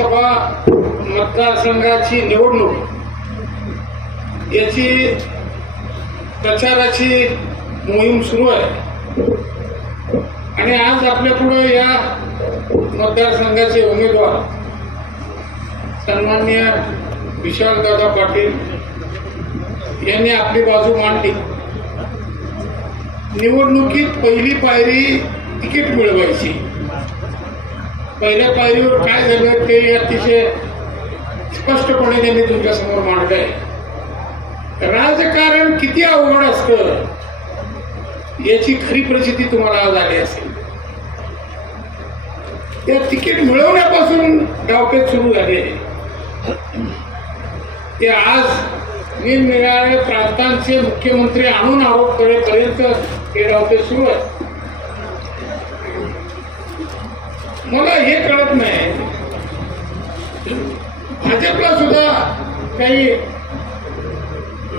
लोकसभा मतदारसंघाची निवडणूक. याची प्रचाराची मोहीम सुरू आहे. आणि आज आपल्या पुढे या मतदारसंघाचे उमेदवार सन्मान्य विशालदादा पाटील यांनी आपली बाजू मांडली. निवडणुकीत पहिली पायरी तिकीट मिळवायची. पहिल्या पायरीवर काय झालं ते अतिशय स्पष्टपणे त्यांनी तुमच्यासमोर मांडलंय राजकारण किती अवघड असतं याची खरी प्रचिती तुम्हाला आज आली असेल. त्या तिकीट मिळवण्यापासून डावपेच सुरू झाले ते आज निरनिराळ्या प्रांतांचे मुख्यमंत्री आणून आरोप करेपर्यंत हे डावपेच सुरू आहे. मला हे कळत नाही. भाजपला सुद्धा काही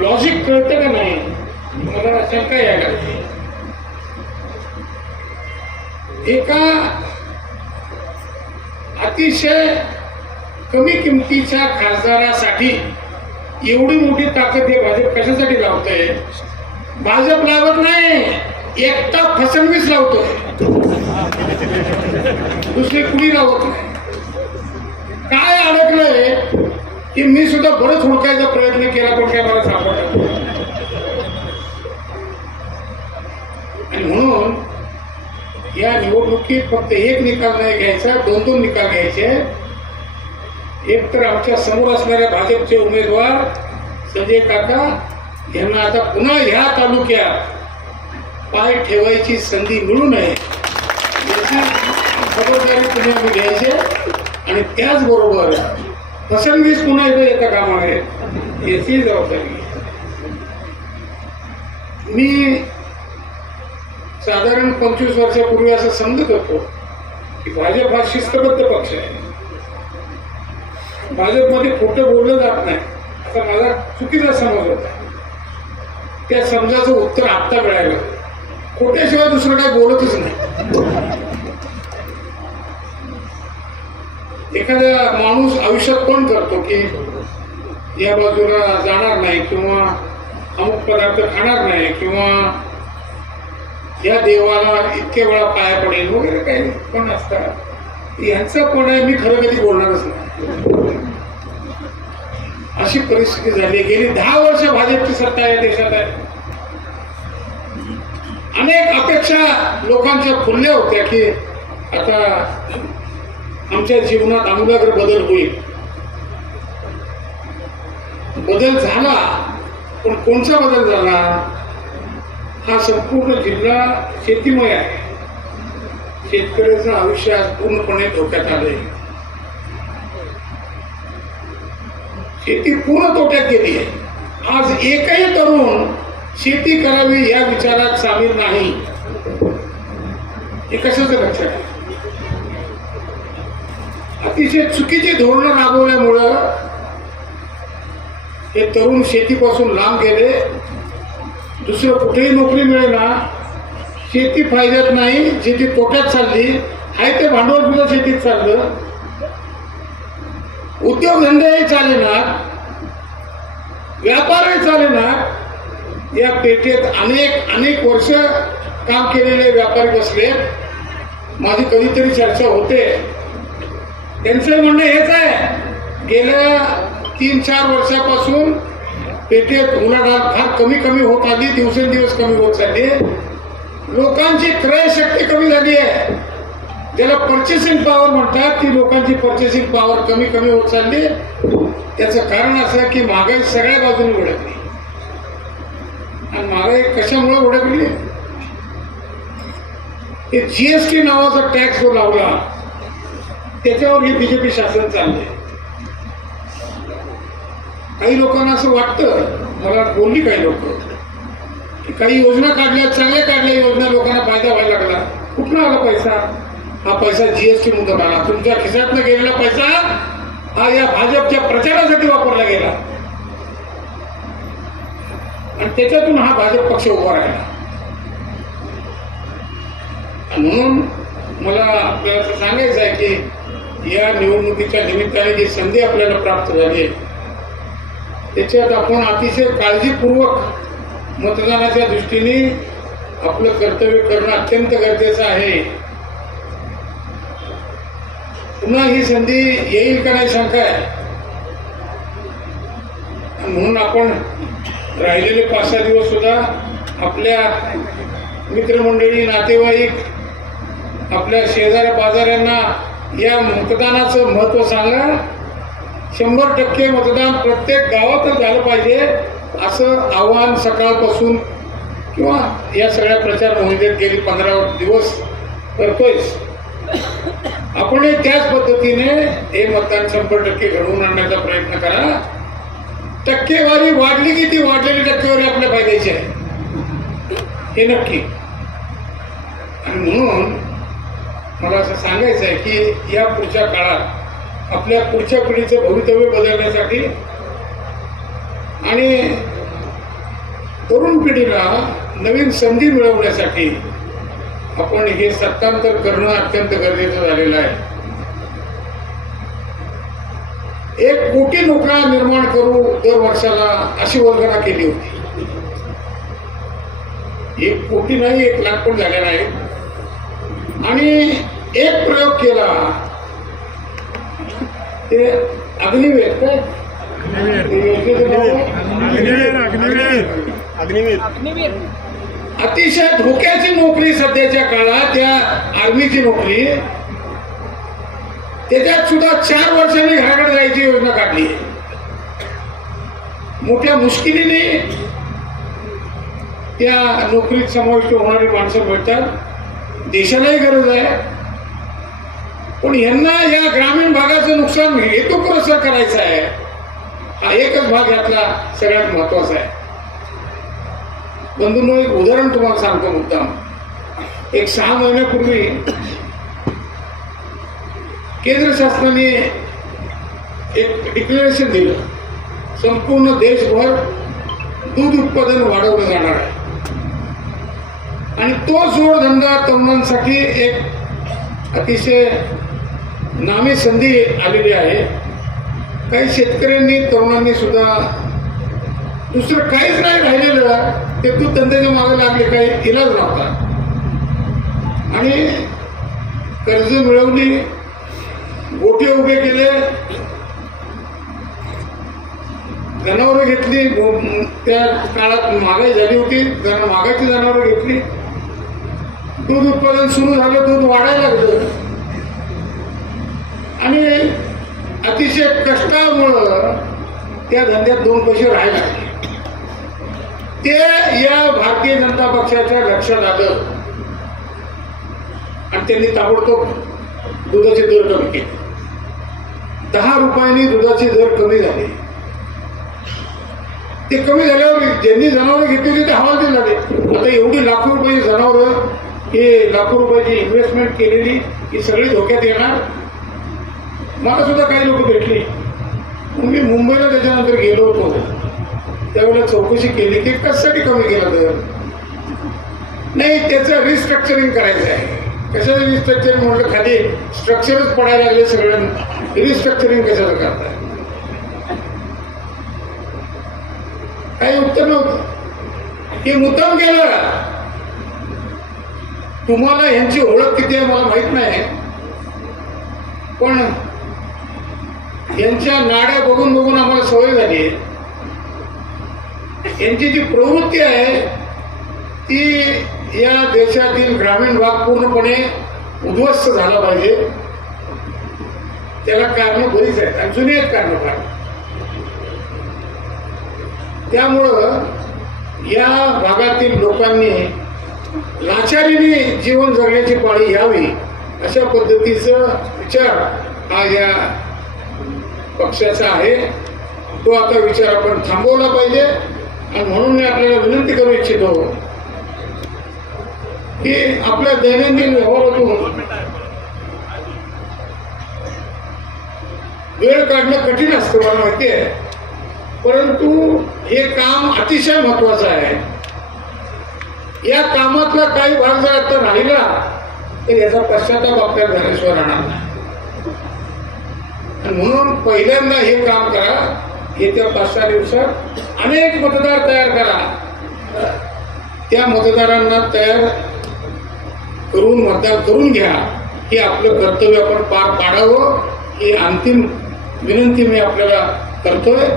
लॉजिक कळतं का नाही? मला शंका या करते एका अतिशय कमी किमतीच्या खासदारासाठी एवढी मोठी ताकद हे भाजप कशासाठी लावतंय? भाजप लावत नाही एकटा फसवणीच लावतोय. दुसरी कुणी लावत नाही काय अडकलंय की मी सुद्धा बरंच हुडकायचा प्रयत्न केला पण काय मला सापडलं आणि म्हणून या निवडणुकीत फक्त एक निकाल नाही घ्यायचा दोन दोन निकाल घ्यायचे. एक तर आमच्यासमोर असणाऱ्या भाजपचे उमेदवार संजय काका यांना आता पुन्हा ह्या तालुक्यात पाय ठेवायची संधी मिळू नये. याची खबरदारी तुम्ही आम्ही घ्यायची आणि त्याचबरोबर प्रसंगीच पुन्हा इथं येता कामा याची जबाबदारी मी साधारण पंचवीस वर्षापूर्वी असं समजत होतो की भाजप हा शिस्तबद्ध पक्ष आहे. भाजपमध्ये खोटं बोललं जात नाही. असा माझा चुकीचा समज होता. त्या समजाचं उत्तर आत्ता मिळालं. खोट्याशिवाय दुसरं काही बोलतच नाही. एखादा माणूस आयुष्यात पण करतो की या बाजूला जाणार नाही किंवा अमुक पदार्थ खाणार नाही किंवा या देवाला इतके वेळा पाया पडेल वगैरे काही पण असतात. यांचा पण आहे मी खरं कधी बोलणारच नाही. अशी परिस्थिती झाली गेली दहा वर्ष भाजपची सत्ता या देशात आहे. अनेक अपेक्षा लोकांच्या फुलल्या होत्या की आता आमच्या जीवनात आमूलाग्र बदल होईल. बदल झाला पण कोणचा बदल झाला? हा संपूर्ण जिल्हा शेतीमय आहे. शेतकऱ्याचं आयुष्य आज पूर्णपणे धोक्यात आलंय. शेती पूर्ण तोट्यात गेली आहे. आज एकही तरुण शेती करावी या विचारात सामील नाही. हे कशाचं लक्षात आहे? अतिशय चुकीची धोरणं राबवल्यामुळं हे तरुण शेतीपासून लांब गेले. दुसरं कुठेही नोकरी मिळेना. शेती फायद्यात नाही शेती तोट्यात चालली. आहे ते भांडवल सुद्धा शेतीत चाललं. उद्योगधंदेही चालेना. व्यापारही चालेना. या पेठेत अनेक अनेक वर्ष काम केलेले व्यापारी बसले. माझी कधीतरी चर्चा होते. त्यांचं म्हणणं हेच आहे. गेल्या तीन चार वर्षापासून पेठेत उलाढाल फार कमी कमी होत आली दिवसेंदिवस कमी होत चालली लोकांची क्रयशक्ती कमी झाली आहे. ज्याला पर्चेसिंग पॉवर म्हणतात ती लोकांची पर्चेसिंग पॉवर कमी कमी होत चालली त्याचं कारण असं की महागाई सगळ्या बाजूने उडकली आणि महागाई कशामुळे उडकली जीएसटी नावाचा टॅक्स जो लावला त्याच्यावर हे बीजेपी शासन चाललंय. काही लोकांना असं वाटतं मला बोलली काही लोक की काही योजना काढल्या चांगल्या काढल्या योजना लोकांना फायदा व्हायला लागला. कुठला आला पैसा? हा पैसा जीएसटी मधून आला तुमच्या खिशातनं गेलेला पैसा हा या भाजपच्या प्रचारासाठी वापरला गेला. आणि त्याच्यातून हा भाजप पक्ष उभा राहिला. म्हणून मला आपल्याला सांगायचं आहे की या निवडणुकीच्या निमित्ताने जी संधी आपल्याला प्राप्त झाली आहे त्याच्यात आपण अतिशय काळजीपूर्वक मतदानाच्या दृष्टीने आपलं कर्तव्य करणं अत्यंत गरजेचं आहे. पुन्हा ही संधी येईल का नाही शंका आहे म्हणून आपण राहिलेले पाच सहा दिवस सुद्धा आपल्या मित्रमंडळी नातेवाईक आपल्या शेजाऱ्या पाजाऱ्यांना या मतदानाचं महत्त्व सांगा. शंभर टक्के मतदान प्रत्येक गावातच झालं पाहिजे असं आव्हान सकाळपासून किंवा या सगळ्या प्रचार मोहिमेत गेली पंधरा दिवस करतोयच आपणही त्याच पद्धतीने हे मतदान शंभर टक्के घडवून आणण्याचा प्रयत्न करा. टक्केवारी वाढली की ती वाढलेली टक्केवारी आपल्या फायद्याची आहे. हे नक्की. आणि म्हणून मला असं सांगायचं आहे की या पुढच्या काळात आपल्या पुढच्या पिढीचं भवितव्य बदलण्यासाठी आणि तरुण पिढीला नवीन संधी मिळवण्यासाठी आपण हे सत्तांतर करणं अत्यंत गरजेचं झालेलं आहे. एक कोटी नोकऱ्या निर्माण करू दर वर्षाला अशी वर्गणा केली होती. एक कोटी नाही एक लाख पण झाले नाही आणि एक प्रयोग केला. ते काय? अग्निवीर अतिशय धोक्याची नोकरी सध्याच्या काळात त्या आर्मीची नोकरी. त्याच्यात सुद्धा चार वर्षांनी घराकडे जायची योजना काढली. मोठ्या मुश्किलीने त्या नोकरीत समाविष्ट होणारी माणसं मिळतात. देशालाही गरज आहे. पण यांना या ग्रामीण भागाचं नुकसान हेतुपुरस्सर करायचं आहे. हा एकच भाग यातला सगळ्यात महत्त्वाचा आहे. बंधूंनो एक उदाहरण तुम्हाला सांगतो मुद्दाम. एक सहा महिन्यापूर्वी केंद्र शासनाने एक डिक्लेरेशन दिलं. संपूर्ण देशभर दूध उत्पादन वाढवलं जाणार आहे. आणि तो जोडधंदा तरुणांसाठी एक अतिशय नामी संधी आलेली आहे. काही शेतकऱ्यांनी तरुणांनी सुद्धा दुसरं काहीच नाही राहिलेलं ते तू धंद्याच्या मागे लागले काही इलाज नव्हता. आणि कर्ज मिळवली गोटे उभे केले जनावरं घेतली गो- त्या काळात महागाई झाली होती जरा जनावरं घेतली. दूध उत्पादन सुरू झालं दूध वाढायला लागलं. आणि अतिशय कष्टामुळं त्या धंद्यात दोन पैसे राहायला लागले ते या भारतीय जनता पक्षाच्या लक्षात आलं. आणि त्यांनी ताबडतोब दुधाचे दर कमी केले. दहा रुपयांनी दुधाचे दर कमी झाले. ते कमी झाल्यावर ज्यांनी जनावरं घेतली होती ते हवालदिल झाले. आता एवढी लाखो रुपयाची जनावरं हे लाखो रुपयाची इन्व्हेस्टमेंट केलेली ही सगळी धोक्यात येणार. मला सुद्धा काही लोक भेटली. मी मुंबईला त्याच्यानंतर गेलो होतो. त्यावेळेला चौकशी केली की कशासाठी कमी केलं तर नाही त्याचं रिस्ट्रक्चरिंग करायचं आहे. कशाचं रिस्ट्रक्चरिंग म्हटलं खाली स्ट्रक्चरच पडायला लागले सगळं. रिस्ट्रक्चरिंग कशाचं करताय? काही उत्तर नव्हतं. हे मुद्दाम केलं. तुम्हाला यांची ओळख किती आहे मला माहीत नाही. पण यांच्या नाड्या बघून बघून आम्हाला सवय झाली. यांची जी प्रवृत्ती आहे ती या देशातील ग्रामीण भाग पूर्णपणे उद्ध्वस्त झाला पाहिजे. त्याला कारण बरीच आहेत अजूनही आहेत कारण फार. त्यामुळं या भागातील लोकांनी लाचारीने जीवन जगण्याची पाळी यावी अशा पद्धतीचा विचार हा या पक्षाचा आहे. तो आता विचार आपण थांबवला पाहिजे. आणि म्हणून मी आपल्याला विनंती करू इच्छितो की आपल्या दैनंदिन व्यवहारातून वेळ काढणं कठीण असतं मला माहिती आहे. परंतु हे काम अतिशय महत्वाचं आहे. या कामातला काही भाग जर आता राहिला तर याचा पश्चाताप आपल्या घरेश्वर राहणार नाही. म्हणून पहिल्यांदा हे काम करा येत्या पाच सहा दिवसात अनेक मतदार तयार करा. त्या मतदारांना तयार करून मतदान करून घ्या. हे आपलं कर्तव्य आपण पार पाडावं. ही अंतिम विनंती मी आपल्याला करतोय.